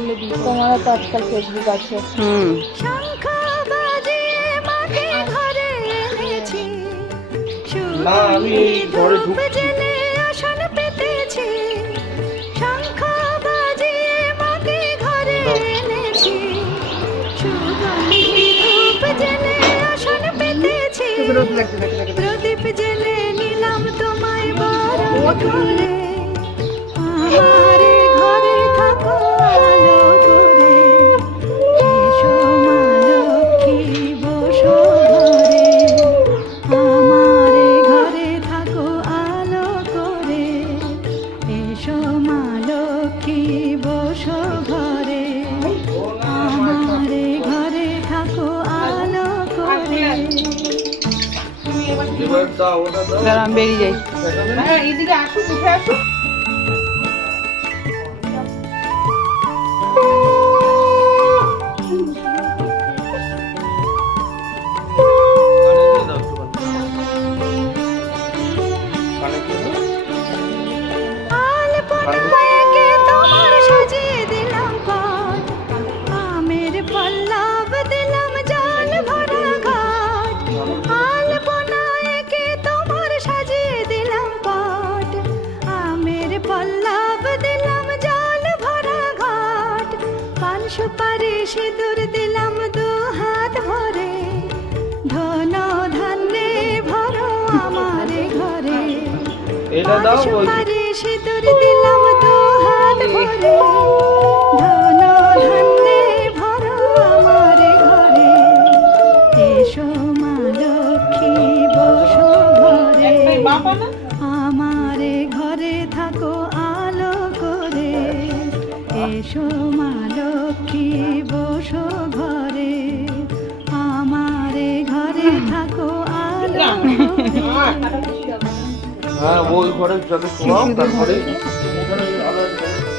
করলে দিই তোমারও তো আজকাল ফেসবুক আছে। হুম। শঙ্খ বাজিয়ে মাকে ঘরে আমি ঘরে ধূপ ঢুকছি। আসন পেতেছি। শঙ্খ বাজিয়ে মাকে ঘরে ধূপ জেলে আসন পেতেছি। প্রদীপ জেলে নিলাম তোমায় বড় এসো মা লক্ষ্মী বসো ঘরে আমারে ঘরে থাকো আলো করে। আমি বেরিয়ে যাই। এইদিকে আসুন উঠে আসুন সুপারি সিঁদুর দিলাম দু হাত ভরে। ধন ধান্যে ভরো আমারে ঘরে। সুপারি সিঁদুর দিলাম দু হাত ভরে। ধন ধান্যে ভরো আমার ঘরে। এসো মা লক্ষ্মী বসো ঘরে। আমারে ঘরে থাকো আলো করে। এসো মা লক্ষ্মী বসো ঘরে। আমারে ঘরে থাকো হ্যাঁ ওই ঘরে যাকে শোয়াও তারপরে